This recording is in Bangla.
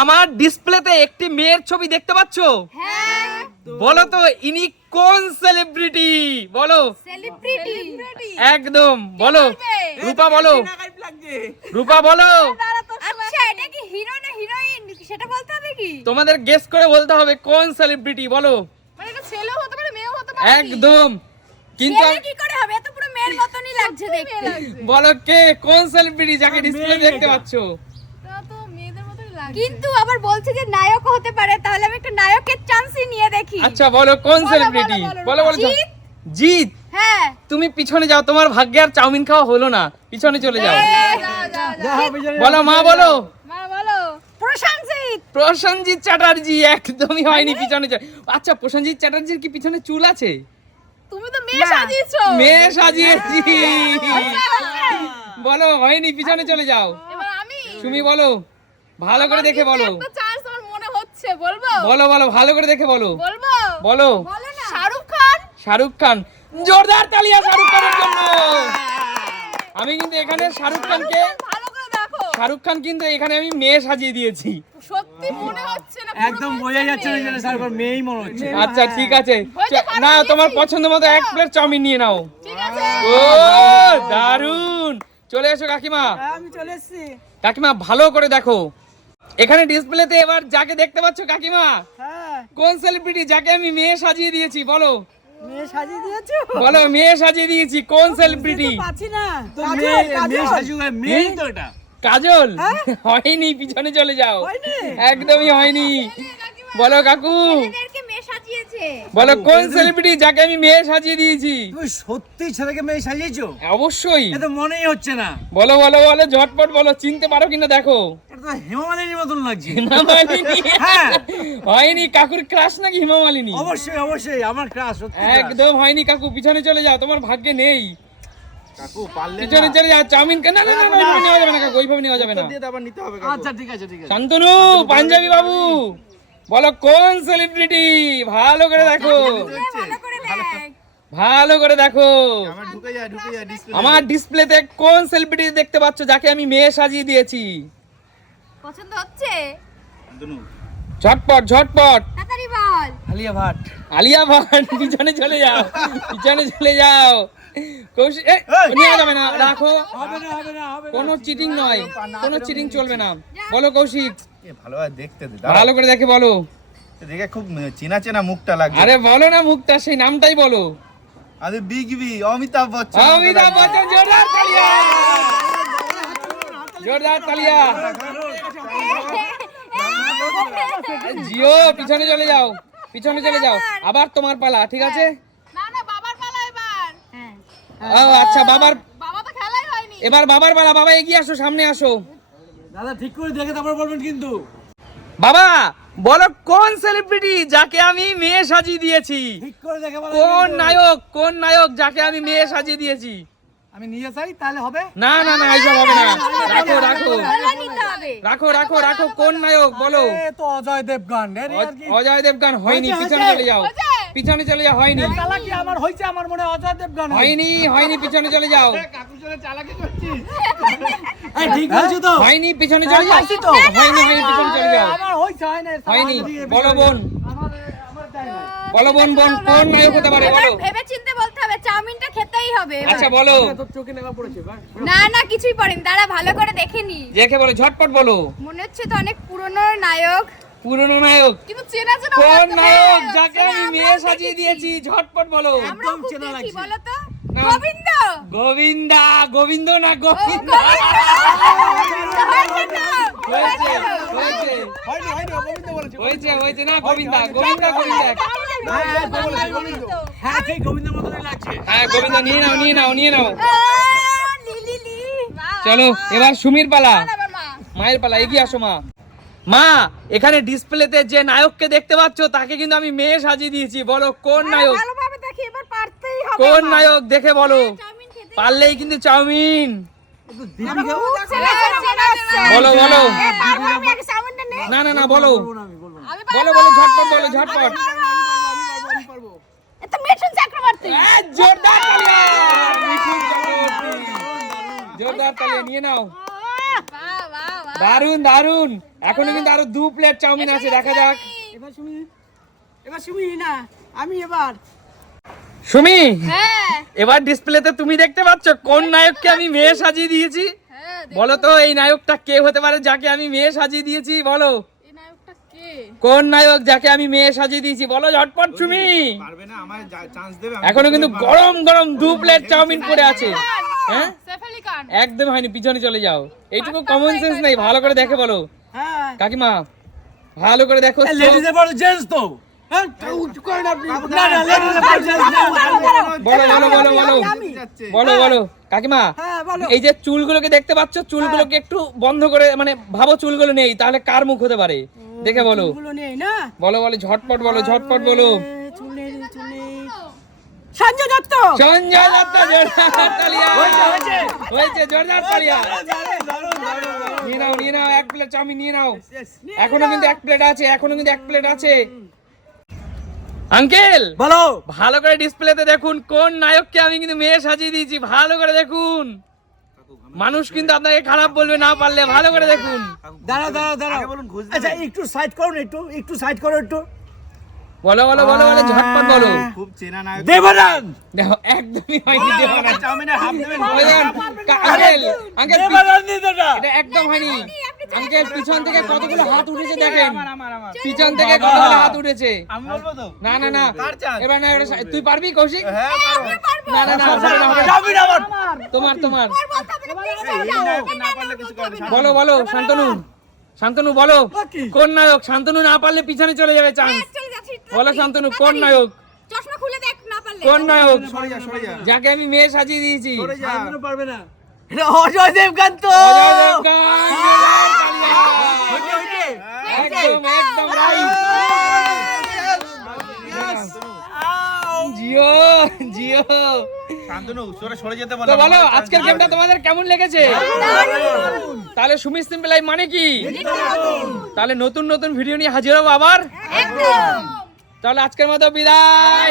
আমার ডিসপ্লেতে একটি মেয়ের ছবি দেখতে পাচ্ছ? হ্যাঁ। বলো তো ইনি কোন সেলিব্রিটি বলো। একদম বলো। রূপা বলো। রূপা বলো। আচ্ছা এটা কি হিরো না হিরোইন সেটা বলতে হবে কি? তোমাদের গেস করে বলতে হবে কোন সেলিব্রিটি বলো। মানে এটা ছেলেও হতে পারে মেয়েও হতে পারে। একদম। কিন্তু ছেলে কি করে হবে? এত পুরো মেয়ের মতনই লাগছে দেখতে। বলো কে কোন সেলিব্রিটি যাকে ডিসপ্লে দেখতে পাচ্ছ? কিন্তু আবার বলছে যে নায়ক হতে পারে তাহলে আমি একটা নায়কের চান্সই নিয়ে দেখি। আচ্ছা বলো কোন সেলিব্রিটি বলো বলো জিৎ? হ্যাঁ। তুমি পিছনে যাও তোমার ভাগ্যে আর চাউমিন খাওয়া হলো না। পিছনে চলে যাও। বলো মা বলো। মা বলো। প্রশান্তিত প্রসেনজিৎ চ্যাটার্জি একদমই হয়নি পিছনে আচ্ছা প্রসেনজিৎ চ্যাটার্জির কি পিছনে চুল আছে? তুমি তো মেয়ে সাজিয়েছো। মেয়ে সাজিয়েছি। বলো হয়নি পিছনে চলে যাও। এবার আমি তুমি বলো। ভালো করে দেখে বলো। একটা চান্স আমার মনে হচ্ছে বলব? বলো বলো ভালো করে দেখে বলো। বলব? বলো। বলো শাহরুখ খান? শাহরুখ খান। জোরদার তালিয়া শাহরুখ খানের জন্য। আমি কিন্তু এখানে শাহরুখ খানকে ভালো করে দেখো। শাহরুখ খান কিন্তু এখানে আমি মেয়ে সাজিয়ে দিয়েছি। সত্যি মনে হচ্ছে না একদম বোঝা যাচ্ছে না যে সারকর মেয়েই মনে হচ্ছে। আচ্ছা ঠিক আছে। না তোমার পছন্দ মতো এক প্লেট চাউমিন নিয়ে নাও। ঠিক আছে। ও দারুণ চলে এসো কাকিমা। আমি চলে এসেছি। কাকিমা ভালো করে দেখো। এখানে ডিসপ্লেতে এবার যাকে দেখতে পাচ্ছ কাকিমা হ্যাঁ। কোন সেলিব্রিটি যাকে আমি মেয়ে সাজিয়ে দিয়েছি বলো। মেয়ে সাজিয়ে দিয়েছ? বলো মেয়ে সাজিয়ে দিয়েছি কোন সেলিব্রিটি পাচ্ছি না। তো মেয়ে মেয়ে সাজুয়ে মেয়েই তো এটা। কাজল? হয়নি পিছনে চলে যাও। একদমই হয়নি। বলো কাকু। মেয়ে বলো কোন সেলিব্রিটি যাকে আমি মেয়ে সাজিয়ে দিয়েছি? তুমি সত্যি ছেলেকে মেয়ে সাজিয়েছো? অবশ্যই। এটা মনেই হচ্ছে না। বলো বলো বলো ঝটপট বলো চিনতে পারো কিনা দেখো। তো হেমামালিনীর মতন লাগছে। হিমামালিনী? হ্যাঁ। হয়নি কাকুর ক্রাশ নাকি হিমামালিনী? অবশ্যই অবশ্যই আমার ক্লাস একদম হয়নি কাকু পিছনে চলে যাও তোমার ভাগ্যে নেই। কাকু পারলে পিছনে চলে যাও চাউমিন কে- না না না না, নেওয়া যাবে না কাকু ওইভাবে নেওয়া যাবে না। দিয়ে আবার নিতে হবে আচ্ছা ঠিক আছে ঠিক আছে। শান্তনু পাঞ্জাবি বাবু বলো কোন সেলিব্রিটি ভালো করে দেখো। ভালো করে দেখ। ভালো করে দেখো। আমার ঢুকে যায় ঢুকে যায় ডিসপ্লে আমার ডিসপ্লেতে কোন সেলিব্রিটি দেখতে পাচ্ছ যাকে আমি মেয়ে সাজিয়ে দিয়েছি? পছন্দ হচ্ছে? ঝটপট ঝটপট। তাড়াতাড়ি বল। আলিয়া ভাট। আলিয়া ভাট পিছনে চলে যাও পিছনে চলে যাও। কৌশিক নেওয়া যাবে না রাখো। কোনো চিটিং নয় কোনো চিটিং চলবে না। বলো কৌশিক। এ দেখতে ভালো করে দেখে বলো। দেখে খুব চেনা চেনা মুখটা লাগছে। আরে বলো না মুক্তা সেই নামটাই বলো। আরে বিগ বি অমিতাভ বচ্চন। অমিতাভ বচ্চন জোরদার তালিয়া। জোরদার তালিয়া। জিও পিছনে চলে যাও পিছনে চলে যাও আবার তোমার পালা ঠিক আছে না না বাবার পালা এবার হ্যাঁ ও আচ্ছা বাবার বাবা তো খেলাই হয়নি এবার বাবার পালা বাবা এগিয়ে আসো সামনে আসো দাদা ঠিক করে দেখে তারপর বলবেন কিন্তু বাবা বলো কোন সেলিব্রিটি যাকে আমি মেয়ে সাজিয়ে দিয়েছি ঠিক করে দেখে বলো কোন নায়ক কোন নায়ক যাকে আমি মেয়ে সাজিয়ে দিয়েছি আমি নিয়ে যাই তাহলে হবে না না না এইসব হবে না রাখো রাখো রাখো রাখো রাখো কোন নায়ক বলো। তো অজয় দেবগান। এর আর কি? অজ- অজয় দেবগান হয়নি পিছনে চলে যাও। পিছনে চলে যাও হয়নি। চালাকি আমার হয়েছে আমার মনে অজয় দেবগান হয়নি হয়নি পিছনে চলে যাও। এই ঠিক বলছো তো? হয়নি পিছনে চলে যাও। তো। হয়নি হয়নি পিছনে চলে যাও। আমার হয়েছে হয় না হয়নি। বলো বোন। বলো বোন বোন কোন নায়ক হতে পারে বলো। ভেবে চিন্তে বলতে হবে। আচ্ছা বলো। তোর। না না কিছুই পড়েনি। দাঁড়া ভালো করে দেখে নি। দেখে বলো ঝটপট বলো। মনে হচ্ছে তো অনেক পুরনো নায়ক। পুরনো নায়ক। কিন্তু চেনা চেনা কোন নায়ক যাকে আমি মেয়ে সাজিয়ে দিয়েছি? ঝটপট বলো। একদম চেনা লাগছে। বলো তো। গোবিন্দ! গোবিন্দা গোবিন্দ না গোবিন্দ? হয়েছে হয়েছে না গোবিন্দা গোবিন্দা গোবিন্দা। হ্যাঁ, হ্যাঁ, গোবিন্দ, গোবিন্দ। হ্যাঁ ঠিক গোবিন্দের মতনই লাগছে। হ্যাঁ গোবিন্দা নিয়ে নাও নিয়ে নাও নিয়ে নাও। আহ, লি, লি, লি। চলো এবার সুমির পালা। মায়ের পালা এগিয়ে আসো মা। মা এখানে ডিসপ্লেতে যে নায়ককে দেখতে পাচ্ছ তাকে কিন্তু আমি মেয়ে সাজিয়ে দিয়েছি। বলো কোন নায়ক? ভালোভাবে দেখি এবার পারতেই হবে কোন নায়ক দেখে বলো? পারলেই কিন্তু চাউমিন। মনে। বলো বলো। না। না না বলো। বলো বলো ঝটপট বলো ঝটপট। জোরদার তালিয়া মিঠুন চক্রবর্তী। জোরদার তালিয়া নিয়ে নাও। বাহ, বাহ, বাহ। দারুণ দারুণ এখনও কিন্তু আরও দু প্লেট চাউমিন আছে দেখা যাক। এবার সুমি এবার সুমি না আমি এবার। সুমি হ্যাঁ। এবার ডিসপ্লেতে তুমি দেখতে পাচ্ছ কোন নায়ককে আমি মেয়ে সাজিয়ে দিয়েছি? হ্যাঁ বলো তো এই নায়কটা কে হতে পারে যাকে আমি মেয়ে সাজিয়ে দিয়েছি বলো। কোন নায়ক যাকে আমি মেয়ে সাজিয়ে দিয়েছি? বলো ঝটপট সুমি পারবে না আমার চান্স দেবে এখনও কিন্তু গরম গরম দু প্লেট চাউমিন পড়ে আছে। হ্যাঁ? একদম হয়নি পিছনে চলে যাও। এইটুকু কমন সেন্স নেই ভালো করে দেখে বলো। হ্যাঁ। কাকিমা ভালো করে দেখো লেডিজের বড় জেন্টস তো। হ্যাঁ বলো বলো বলো বলো বলো বলো। কাকিমা হ্যাঁ এই যে চুলগুলোকে দেখতে পাচ্ছ চুলগুলোকে একটু বন্ধ করে মানে ভাবো চুলগুলো নেই তাহলে কার মুখ হতে পারে? দেখে বলো। বলো বলো ঝটপট বলো ঝটপট বলো। সঞ্জয় দত্ত! সঞ্জয় দত্ত জোরদার তালিয়া। হয়েছে জোরদার তালিয়া। নিয়ে নাও নিয়ে নাও এক প্লেট চাউমিন নিয়ে নাও। এখনও কিন্তু এক প্লেট আছে এখনও কিন্তু এক প্লেট আছে। আঙ্কেল! বলো। ভালো করে ডিসপ্লেতে দেখুন কোন নায়ককে আমি কিন্তু মেয়ে সাজিয়ে দিয়েছি ভালো করে দেখুন। মানুষ কিন্তু আপনাকে খারাপ বলবে না পারলে ভালো করে দেখুন। দাঁড়া দাঁড়া দাঁড়া বলুন আচ্ছা একটু সাইড করুন একটু একটু সাইড করো একটু। বলো বলো বলো বলো ঝটপট বলো। খুব চেনা না দেবরাজ! দেখো একদমই হয়নি দেবরাজ। চাউমিনে হাফ দেবেন। আঙ্কেল এটা এটা একদম হয়নি। আঙ্কেল পিছন থেকে কতগুলো হাত উঠেছে দেখেন। পিছন থেকে কতগুলো হাত উঠেছে? আমি বলব তো? না না না। এবার না এবার তুই পারবি কৌশিক? হ্যাঁ না না না না, তোমার তোমার। বলো বলো শান্তনু। শান্তনু বলো। কোন নায়ক? শান্তনু না পারলে পিছনে চলে যাবে চান্স বলো শান্তনু কোন নায়ক? চশমা খুলে দেখ না পারলে। কোন নায়ক? সরে যা সরে যা। যাকে আমি মেয়ে সাজিয়ে দিয়েছি। পারবে না। অজয় দেবকান্ত অজয় দেবগন, একদম একদম জিও জিও। শান্তনু সরে সরে যেতে বলো। বলো আজকের গেমটা তোমাদের কেমন লেগেছে? তাহলে সুমিত সিম্পল মানে কি? তাহলে নতুন নতুন ভিডিও নিয়ে হাজির হব আবার? তাহলে আজকের মতো বিদায়